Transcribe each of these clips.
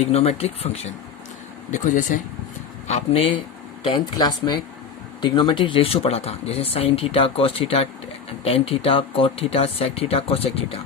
Trigonometric function. देखो जैसे आपने 10th क्लास में ट्रिग्नोमेट्रिक रेशियो पढ़ा था, जैसे sine theta, cos theta, tan theta, cot theta, sec theta, cosec theta,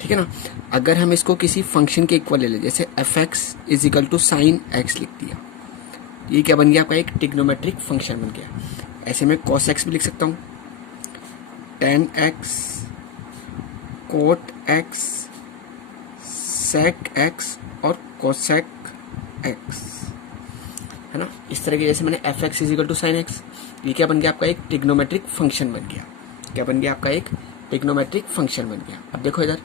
ठीक है ना। अगर हम इसको किसी फंक्शन के इक्वल ले लें, जैसे f x is equal to sine x लिख दिया, ये क्या बन गया आपका एक ट्रिग्नोमेट्रिक फंक्शन बन गया। ऐसे में कॉस एक्स भी लिख सकता हूँ, tan x, cot x, sec x और कोसेक एक्स, है ना। इस तरह के जैसे मैंने f x is equal to sine x, ये क्या बन गया आपका एक ट्रिग्नोमेट्रिक फंक्शन बन गया। क्या बन गया आपका एक ट्रिग्नोमेट्रिक फंक्शन बन गया। अब देखो इधर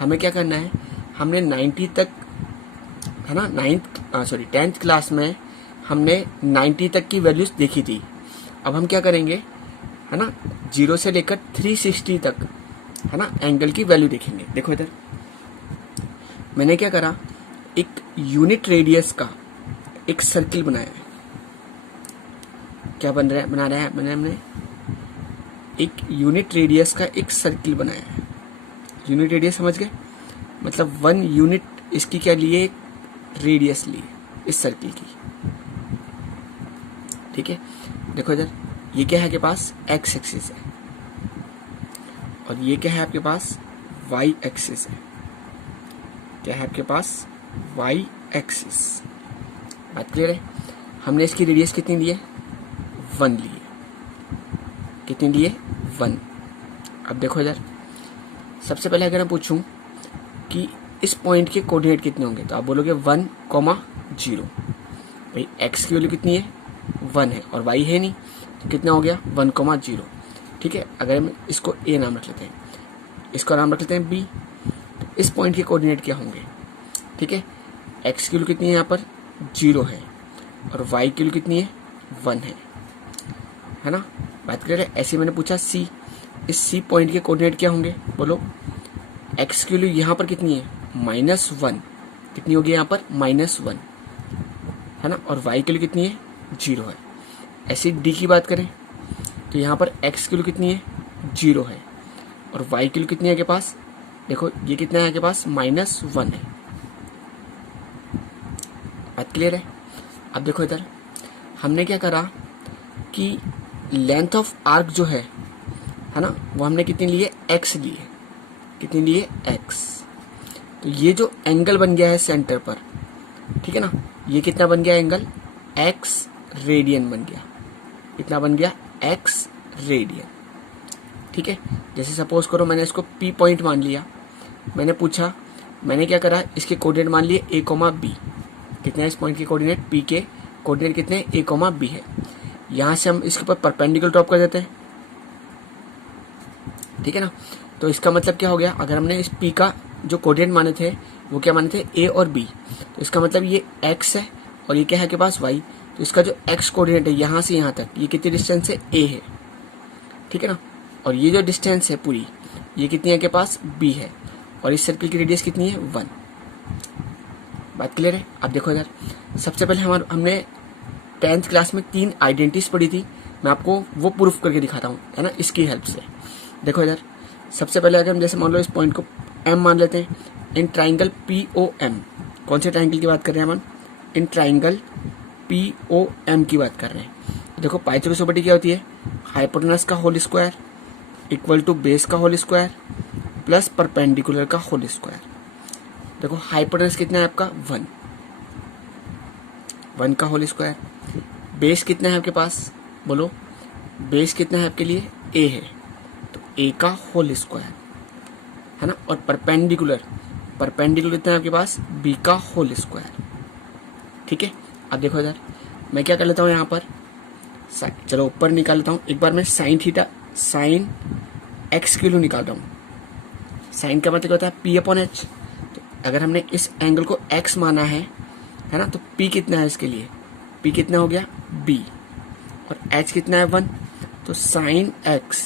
हमें क्या करना है, हमने 90 तक, है ना, 10th क्लास में हमने 90 तक की वैल्यूज देखी थी। अब हम क्या करेंगे, है ना, 0 से लेकर 360 तक, है ना, एंगल की वैल्यू देखेंगे। देखो इधर मैंने क्या करा, एक यूनिट रेडियस का एक सर्किल बनाया है। क्या बना रहा है हमने एक यूनिट रेडियस का एक सर्किल बनाया है। यूनिट रेडियस समझ गए, मतलब 1 यूनिट इसकी क्या लिए, रेडियस लिए इस सर्किल की, ठीक है। देखो इधर ये क्या है आपके पास, एक्स एक्सिस है, और ये क्या है आपके पास, वाई एक्सिस है। क्या है आपके पास, वाई एक्सिस। बात क्लियर है। हमने इसकी रेडियस कितनी लिए, 1 लिए। कितनी लिए, 1। अब देखो इधर सबसे पहले अगर मैं पूछूं कि इस पॉइंट के कोऑर्डिनेट कितने होंगे, तो आप बोलोगे 1, 0। भाई एक्स की वैल्यू कितनी है, 1 है, और वाई है नहीं, तो कितना हो गया, 1, 0। ठीक है। अगर हम इसको ए नाम रख लेते हैं, इसका नाम रख लेते हैं बी, तो इस पॉइंट के कोऑर्डिनेट क्या होंगे, ठीक है। एक्स की वैल्यू कितनी है, यहाँ पर 0 है, और वाई की वैल्यू कितनी है, 1 है ना। बात करें ऐसे मैंने पूछा सी, इस सी पॉइंट के कोऑर्डिनेट क्या होंगे, बोलो। एक्स की वैल्यू यहाँ पर कितनी है, -1, कितनी होगी यहाँ पर, -1, है ना, और वाई की वैल्यू कितनी है, 0 है। ऐसे डी की बात करें तो यहाँ पर एक्स की वैल्यू कितनी है, 0 है, और वाई की वैल्यू कितनी है आपके पास, देखो ये कितना है आपके पास, -1 है। बात क्लियर है। अब देखो इधर हमने क्या करा कि लेंथ ऑफ आर्क जो है ना, वो हमने कितनी लिए, x लिए। कितनी लिए, x। तो ये जो एंगल बन गया है सेंटर पर, ठीक है ना, ये कितना बन गया एंगल, x रेडियन बन गया। कितना बन गया, x रेडियन, ठीक है। जैसे सपोज करो मैंने इसको P पॉइंट मान लिया, मैंने पूछा, मैंने क्या करा, इसके कोऑर्डिनेट मान लिए a, b। कितना है इस पॉइंट के कोऑर्डिनेट, P के कोऑर्डिनेट कितने हैं, a, b है। यहां से हम इसके ऊपर परपेंडिकुलर ड्रॉप कर देते हैं, ठीक है ना। तो इसका मतलब क्या हो गया, अगर हमने इस P का जो कोऑर्डिनेट माने थे वो क्या माने थे, A और B, तो इसका मतलब ये x है और ये क्या है के पास y। तो इसका जो x कोऑर्डिनेट है यहाँ से यहाँ तक, ये कितनी डिस्टेंस है, A है, ठीक है ना। और ये जो डिस्टेंस है पूरी, ये कितनी है के पास, B है, और इस सर्किल की रेडियस कितनी है, 1। बात क्लियर है। अब देखो इधर सबसे पहले हमने 10th क्लास में 3 आइडेंटिटीज पढ़ी थी, मैं आपको वो प्रूफ करके दिखाता हूँ, है ना, इसकी हेल्प से। देखो इधर सबसे पहले अगर हम जैसे मान लो इस पॉइंट को M मान लेते हैं, इन ट्राइंगल POM। कौन से ट्राइंगल की बात कर रहे हैं हम, इन ट्राइंगल POM की बात कर रहे हैं। देखो पाइथागोरस प्रॉपर्टी क्या होती है, हाइपोटेनस का whole square equal to base का होल स्क्वायर प्लस परपेंडिकुलर का होल स्क्वायर। देखो हाइपोटेनस कितना है आपका, 1 का होल स्क्वायर। बेस कितना है आपके पास, बोलो, बेस कितना है आपके लिए, A है, तो A का होल स्क्वायर, है ना, और परपेंडिकुलर कितना है आपके पास, B का होल स्क्वायर, ठीक है। अब देखो इधर मैं क्या कर लेता हूँ, यहाँ पर चलो ऊपर निकाल लेता हूँ एक बार, मैं साइन x की वैल्यू निकालता हूँ। साइन का मतलब होता है P/H। तो अगर हमने इस एंगल को x माना है ना, तो P कितना है इसके लिए, P कितना हो गया, B, और H कितना है, 1। तो साइन x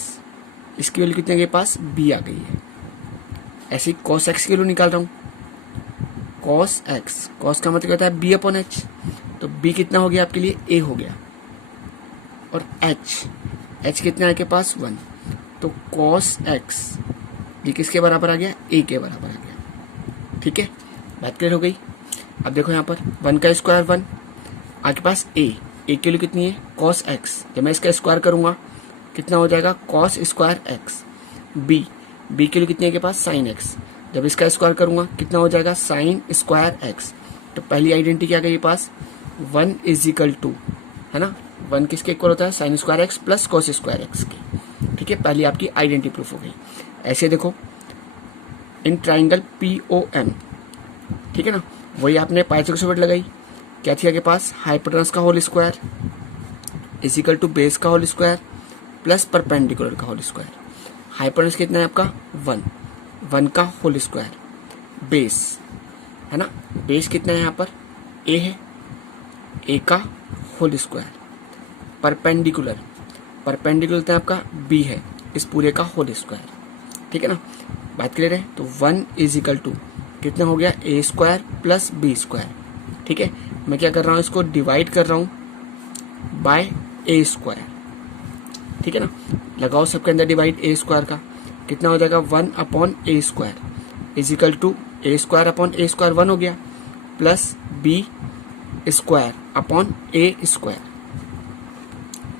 इसकी वैल्यू कितने के पास, B आ गई है। ऐसे ही cos x की वैल्यू निकाल रहा हूँ, cos x, cos का मतलब होता है B/H। तो B कितना हो गया आपके लिए, A हो गया, और H कितना है के पास, 1। तो cos x ये किसके बराबर आ गया, A के बराबर आ गया, ठीक है। बात क्लियर हो गई। अब देखो यहाँ पर 1 का स्क्वायर 1, आपके पास ए की वैल्यू कितनी है cos x, जब मैं इसका स्क्वायर करूंगा कितना हो जाएगा cos स्क्वायर x। b की वैल्यू कितनी है के पास sin x, जब इसका स्क्वायर करूंगा कितना हो जाएगा sin स्क्वायर x। तो पहली आइडेंटिटी क्या गई पास 1 इज इक्वल टू, है ना, 1 किसके इक्वल होता है sin square x plus cos square x के। ठीक है, पहली आपकी आइडेंटिटी प्रूफ हो गई। ऐसे देखो इन ट्राइंगल POM, ठीक है ना, वही आपने पाइथागोरस लगाई, क्या थी आपके पास हाइपोटेनस का whole square is equal to base का होल स्क्वायर प्लस परपेंडिकुलर का होल स्क्वायर। हाइपोटेनस कितना है आपका 1 का होल स्क्वायर, बेस है ना, बेस कितना है यहाँ पर a है, a का होल स्क्वायर, परपेंडिकुलर कितना है आपका b है, इस पूरे का होल स्क्वायर। ठीक है ना, बात क्लियर है। तो 1 इज इक्वल टू कितना हो गया a square plus b square. ठीक है, मैं क्या कर रहा हूँ इसको डिवाइड कर रहा हूँ बाय a स्क्वायर। ठीक है ना, लगाओ सबके अंदर डिवाइड a स्क्वायर का, कितना हो जाएगा 1 upon a square is equal to a square upon a square 1 हो गया plus b square upon a square.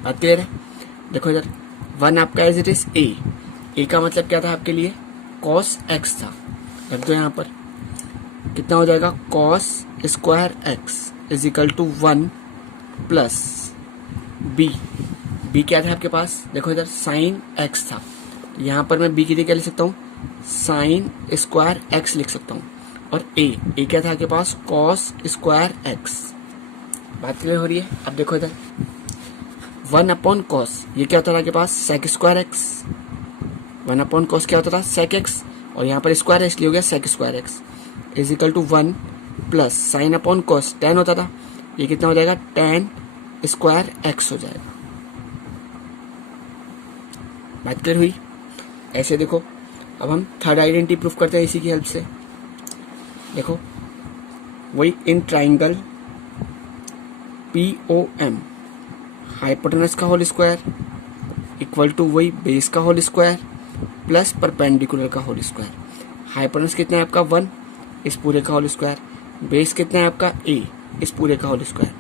बात क्लियर है। देखो इधर 1 आपका एज इट इज a का मतलब क्या था आपके लिए cos x था, रख दो यहाँ पर, कितना हो जाएगा cos square x is equal to 1 plus b क्या था आपके पास, देखो इधर sin x था, तो यहाँ पर मैं b की जगह क्या लिख सकता हूँ sin स्क्वायर x लिख सकता हूँ, और a क्या था आपके पास cos स्क्वायर x। बात क्लियर हो रही है। अब देखो इधर 1 अपॉन कॉस, ये क्या होता था आपके पास sec square x, 1 upon cos क्या होता था sec x, और यहाँ पर स्क्वायर है इसलिए हो गया sec square x is equal to 1 plus sine upon cos tan होता था, ये कितना हो जाएगा tan स्क्वायर x हो जाएगा। बात क्लियर हुई। ऐसे देखो अब हम थर्ड आइडेंटिटी प्रूफ करते हैं इसी की हेल्प से। देखो वही इन ट्राइंगल POM हाइपोटेनस का होल स्क्वायर इक्वल टू वही बेस का होल स्क्वायर प्लस परपेंडिकुलर का होल स्क्वायर। हाइपोटेनस कितना है आपका 1, इस पूरे का होल स्क्वायर, बेस कितना है आपका a, इस पूरे का होल स्क्वायर,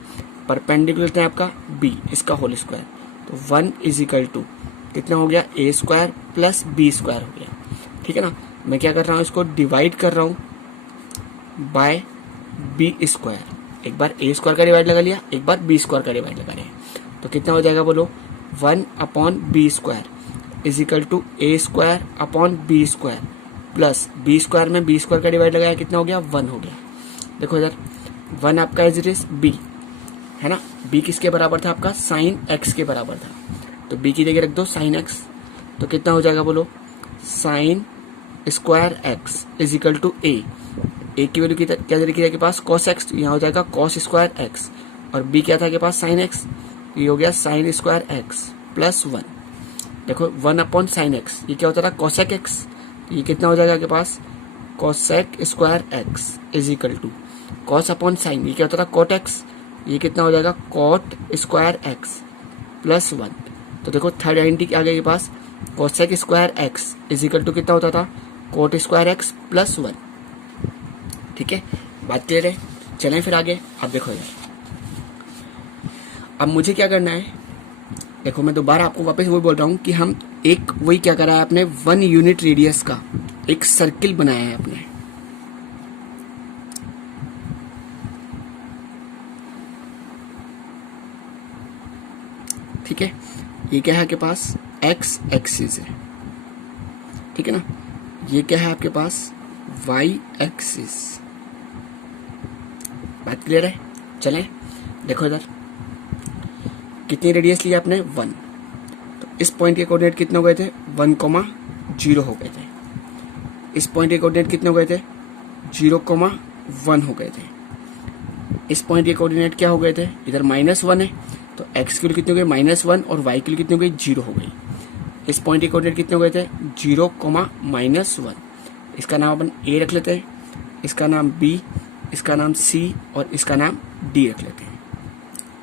परपेंडिकुलर कितना है आपका b, इसका होल स्क्वायर। तो 1 इज इक्वल टू कितना हो गया a square plus b square हो गया। ठीक है ना, मैं क्या कर रहा हूँ इसको डिवाइड कर रहा हूँ बाय b स्क्वायर, एक बार a स्क्वायर का डिवाइड लगा लिया, एक बार b स्क्वायर का डिवाइड लगा लिया, तो कितना हो जाएगा बोलो 1 upon b square is equal to a square upon b square plus b square में b स्क्वायर का डिवाइड लगाया, कितना हो गया 1 हो गया। देखो इधर 1 आपका एज इट इज b है ना, b किसके बराबर था आपका साइन x के बराबर था, तो b की जगह रख दो साइन x, तो कितना हो जाएगा बोलो sine square x is equal to a की वैल्यू क्या तरीके है के पास cos x, तो यहाँ हो जाएगा cos स्क्वायर x, और b क्या था के पास साइन x, ये हो गया साइन स्क्वायर x प्लस 1। देखो 1 अपॉन साइन x, ये क्या होता था cosec x, ये कितना हो जाएगा आपके पास cosec square x is equal to cos upon sine, ये क्या होता था cot x, ये कितना हो जाएगा cot स्क्वायर x प्लस 1। तो देखो थर्ड आइडेंटिटी आ गई के पास cosec square x is equal to कितना होता था cot स्क्वायर x प्लस 1। ठीक है, बात क्लियर है। चलें फिर आगे। अब देखो यार, अब मुझे क्या करना है, देखो मैं दोबारा आपको वापस वही बोल रहा हूँ कि हम एक वही क्या करा है आपने 1 यूनिट रेडियस का एक सर्किल बनाया है आपने। ठीक है, ये क्या है आपके पास x एक्सिस है, ठीक है ना, ये क्या है आपके पास y एक्सिस। बात क्लियर है। चलें देखो इधर कितनी रेडियस लिया आपने 1, तो इस पॉइंट के कोऑर्डिनेट कितने हो गए थे 1,0 हो गए थे, इस पॉइंट के कोऑर्डिनेट कितने हो गए थे 0,1 हो गए थे, इस पॉइंट के कोऑर्डिनेट क्या हो गए थे इधर -1 है, तो x के लिए कितने हो गए -1 और y के लिए कितने हो गई 0 हो गई। इस पॉइंट के कोऑर्डिनेट कितने हो गए थे 0, -1। इसका नाम अपन a रख लेते हैं, इसका नाम b, इसका नाम c और इसका नाम d रख लेते हैं।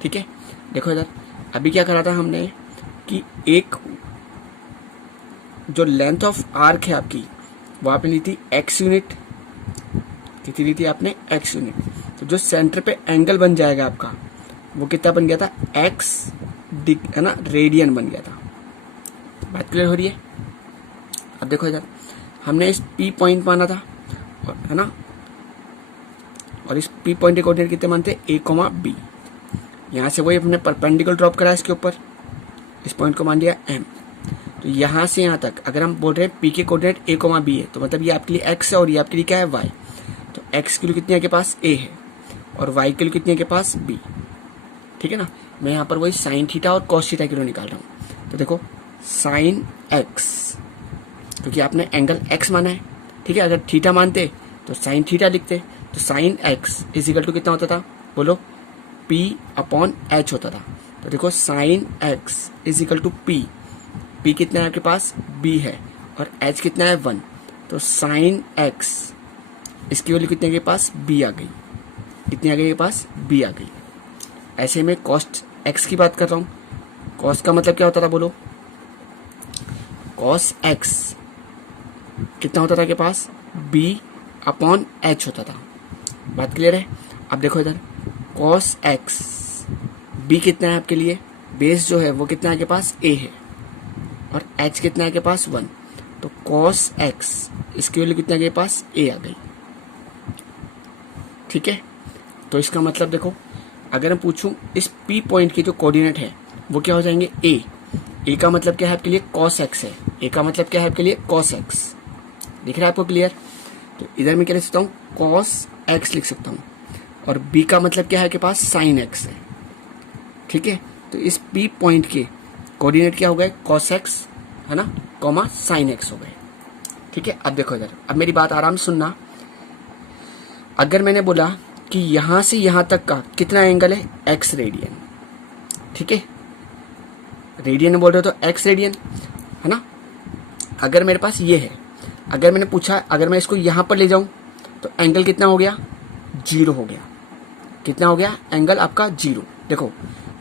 ठीक है, देखो इधर अभी क्या करा था हमने कि एक जो लेंथ ऑफ आर्क है आपकी वो आपने ली थी x यूनिट, कितनी ली थी आपने x यूनिट, तो जो सेंटर पे एंगल बन जाएगा आपका वो कितना बन गया था, एक्स है ना, रेडियन बन गया था। बात क्लियर हो रही है। अब देखो इधर हमने इस पी पॉइंट माना था है ना, और इस पी पॉइंट के कोऑर्डिनेट कितने मानते, ए कॉमा बी। यहाँ से वही अपने परपेंडिकुलर ड्रॉप करा इसके ऊपर, इस पॉइंट को मान लिया एम। तो यहाँ से यहाँ तक अगर हम बोल रहे हैं पी के कोऑर्डिनेट ए कॉमा बी है, तो मतलब ये आपके लिए एक्स है और ये आपके लिए क्या है, वाई। तो एक्स के लिए कितने के पास ए है और वाई के लिए कितने के पास बी। ठीक है ना। मैं यहाँ पर वही साइन थीटा और कॉस थीटा के लिए निकाल रहा हूँ। तो देखो साइन एक्स, क्योंकि आपने एंगल एक्स माना है, ठीक है। अगर थीटा मानते तो साइन थीटा लिखते। तो sine x is equal to कितना होता था, बोलो, पी अपॉन एच होता था। तो देखो sine x is equal to p, p कितना है आपके पास, बी है, और एच कितना है, 1। तो साइन एक्स इसकी वैल्यू कितने के पास, बी आ गई। कितनी आ गई के पास, बी आ गई। ऐसे में कॉस्ट एक्स की बात कर रहा हूँ। कॉस का मतलब क्या होता था, बोलो, कॉस एक्स कितना होता था के पास, बी अपॉन एच होता था। बात क्लियर है। अब देखो इधर कॉस एक्स, बी कितना है आपके लिए, बेस जो है वो कितना है के पास, ए है, और एच कितना है के पास, 1। तो कॉस एक्स इसकी वैल्यू कितना है के पास, ए आ गई। ठीक है। तो इसका मतलब देखो, अगर मैं पूछूं इस पी पॉइंट की जो कोऑर्डिनेट है वो क्या हो जाएंगे, ए। ए का मतलब क्या है आपके लिए, कॉस एक्स है। ए का मतलब क्या है आपके लिए, कॉस एक्स। दिख रहा है आपको क्लियर। तो इधर मैं क्या लिख सकता हूँ, कॉस एक्स लिख सकता हूँ, और बी का मतलब क्या है के पास, साइन एक्स है। ठीक है। तो इस पी पॉइंट के कोऑर्डिनेट क्या हो गए, कॉस एक्स है ना, कॉमा साइन एक्स हो गए। ठीक है। अब देखो इधर, अब मेरी बात आराम से सुनना। अगर मैंने बोला कि यहां से यहां तक का कितना एंगल है, एक्स रेडियन। ठीक है। रेडियन बोल रहे हो तो एक्स रेडियन है ना। अगर मेरे पास ये है, अगर मैंने पूछा, अगर मैं इसको यहां पर ले जाऊं तो एंगल कितना हो गया, 0 हो गया। कितना हो गया, एंगल आपका 0। देखो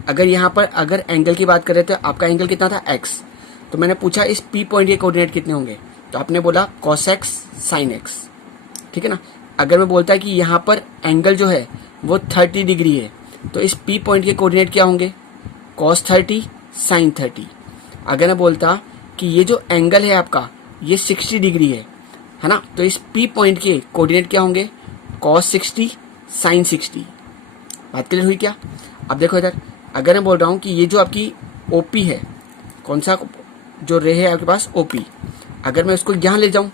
अगर यहाँ पर अगर एंगल की बात कर रहे थे, आपका एंगल कितना था, एक्स। तो मैंने पूछा इस पी पॉइंट के कोऑर्डिनेट कितने होंगे, तो आपने बोला कॉस एक्स साइन एक्स। ठीक है ना। अगर मैं बोलता है कि यहाँ पर एंगल जो है वो 30 डिग्री है, तो इस पी पॉइंट के कोऑर्डिनेट क्या होंगे, कॉस 30 साइन 30। अगर मैं बोलता कि ये जो एंगल है आपका ये 60 डिग्री है ना, तो इस पी पॉइंट के कोऑर्डिनेट क्या होंगे, कॉस 60 साइन 60। बात क्लियर हुई क्या। अब देखो इधर, अगर मैं बोल रहा हूँ कि ये जो आपकी ओपी है, कौन सा जो रे है आपके पास, ओपी, अगर मैं उसको यहाँ ले जाऊँ,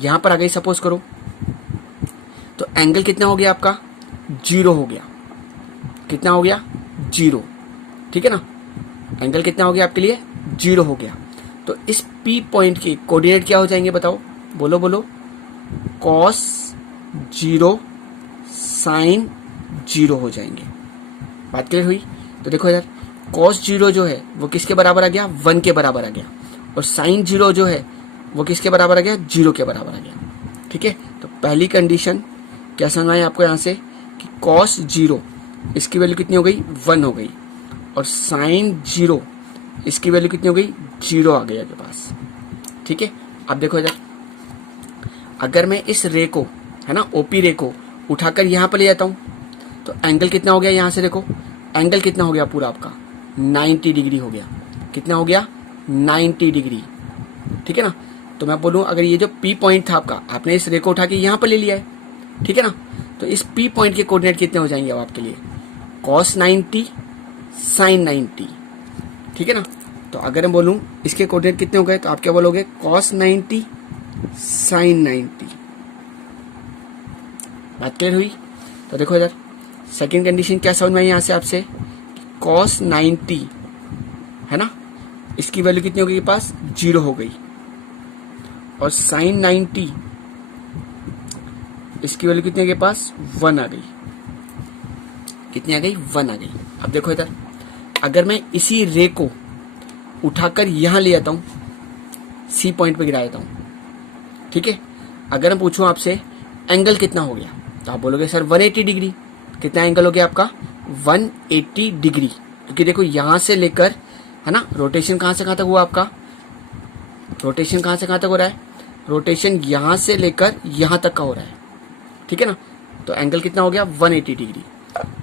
यहाँ पर आ गई सपोज करो, तो एंगल कितना हो गया आपका, 0 हो गया। कितना हो गया, 0। ठीक है ना। एंगल कितना हो गया आपके लिए, 0 हो गया। तो इस पी पॉइंट के कोऑर्डिनेट क्या हो जाएंगे, बताओ, बोलो बोलो, कॉस 0 साइन 0 हो जाएंगे। बात क्लियर हुई। तो देखो इधर कॉस 0 जो है वो किसके बराबर आ गया, 1 के बराबर आ गया, और साइन 0 जो है वो किसके बराबर आ गया, 0 के बराबर आ गया। ठीक है। तो पहली कंडीशन क्या समझ आई आपको यहाँ से, कि कॉस 0 इसकी वैल्यू कितनी हो गई, 1 हो गई, और साइन 0 इसकी वैल्यू कितनी हो गई, 0 आ गई आपके पास। ठीक है। अब देखो इधर, अगर मैं इस रे को है ना, ओपी रे को उठाकर यहाँ पर ले जाता हूँ, तो एंगल कितना हो गया, यहाँ से देखो एंगल कितना हो गया पूरा आपका, 90 डिग्री हो गया। कितना हो गया, 90 डिग्री। ठीक है ना। तो मैं बोलूँ अगर ये जो पी पॉइंट था आपका, आपने इस रे को उठा के यहाँ पर ले लिया है, ठीक है ना, तो इस पी पॉइंट के कोऑर्डिनेट कितने हो जाएंगे अब आपके लिए, कॉस 90 साइन 90। ठीक है ना। तो अगर मैं बोलूँ इसके कोऑर्डिनेट कितने हो गए, तो आप क्या बोलोगे, कॉस 90 साइन 90। बात क्लियर हुई। तो देखो इधर सेकंड कंडीशन क्या समझ में आई यहाँ से आपसे, कॉस 90 है ना, इसकी वैल्यू कितनी हो गई, पास 0 हो गई, और साइन 90 इसकी वैल्यू कितने के पास, 1 आ गई। कितनी आ गई, 1 आ गई। अब देखो इधर, अगर मैं इसी रे को उठाकर यहां ले आता हूं, सी पॉइंट पे गिरा देता हूं, ठीक है। अगर मैं पूछूं आपसे एंगल कितना हो गया, तो आप बोलोगे सर 180 डिग्री। कितना एंगल हो गया आपका, 180 डिग्री, क्योंकि देखो यहां से लेकर है ना, रोटेशन कहां से कहां तक हुआ आपका, रोटेशन कहां से कहां तक हो रहा है, रोटेशन यहां से लेकर यहां तक का हो रहा है। ठीक है ना। तो एंगल कितना हो गया 180 डिग्री।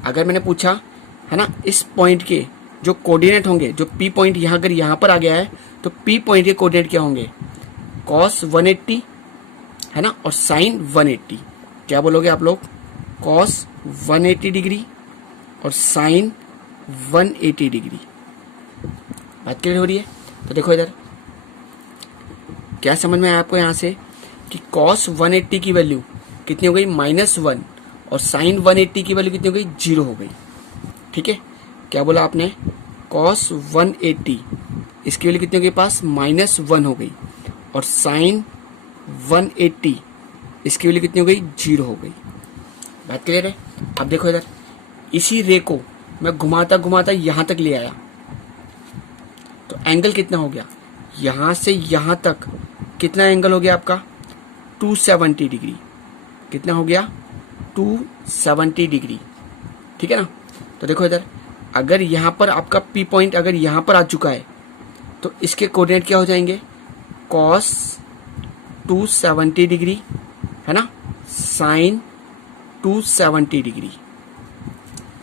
अगर मैंने पूछा है ना इस पॉइंट के जो कोऑर्डिनेट होंगे, जो पी पॉइंट यहाँ अगर यहाँ पर आ गया है तो पी पॉइंट के कोऑर्डिनेट क्या होंगे, कॉस 180 है ना और साइन 180। क्या बोलोगे आप लोग, कॉस 180 डिग्री और साइन 180 डिग्री। बात क्लियर हो रही है। तो देखो इधर क्या समझ में आया आपको यहाँ से कि कॉस 180 की वैल्यू कितनी हो गई -1 और साइन 180 की वैल्यू कितनी हो गई 0 हो गई। ठीक है, क्या बोला आपने, कॉस 180 इसकी वैल्यू कितनी हो गई पास -1 हो गई और साइन 180 इसकी वैल्यू कितनी हो गई 0 हो गई। बात क्लियर है। अब देखो इधर इसी रे को मैं घुमाता घुमाता यहां तक ले आया तो एंगल कितना हो गया, यहां से यहां तक कितना एंगल हो गया आपका 270 डिग्री। कितना हो गया 270 डिग्री। ठीक है ना। तो देखो इधर अगर यहां पर आपका पी पॉइंट अगर यहां पर आ चुका है तो इसके कोऑर्डिनेट क्या हो जाएंगे, कॉस 270 डिग्री है ना, साइन 270 डिग्री।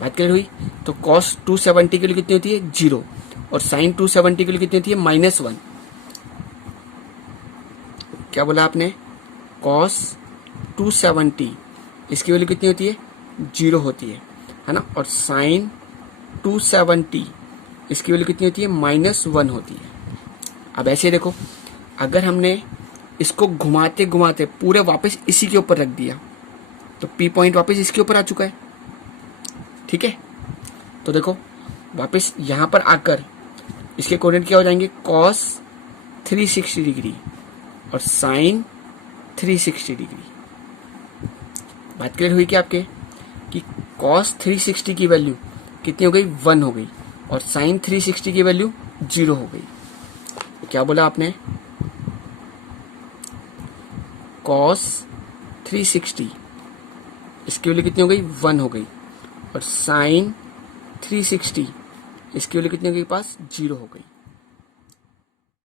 बात क्लियर हुई। तो कॉस 270 के लिए कितनी होती है 0 और साइन 270 के लिए कितनी होती है -1। क्या बोला आपने, कॉस 270 इसकी वैल्यू कितनी होती है 0 होती है ना, और साइन 270 इसकी वैल्यू कितनी होती है -1 होती है। अब ऐसे देखो अगर हमने इसको घुमाते घुमाते पूरे वापस इसी के ऊपर रख दिया तो पी पॉइंट वापस इसके ऊपर आ चुका है। ठीक है, तो देखो वापस यहां पर आकर इसके कोऑर्डिनेट क्या हो जाएंगे, कॉस 360 डिग्री और साइन 360 डिग्री। बात क्लियर हुई क्या आपके कि कॉस 360 की वैल्यू कितनी हो गई 1 हो गई और साइन 360 की वैल्यू 0 हो गई। क्या बोला आपने, कॉस 360 इसकी वैल्यू कितनी हो गई 1 हो गई और साइन 360 इसकी वैल्यू कितनी हो गई पास 0 हो गई।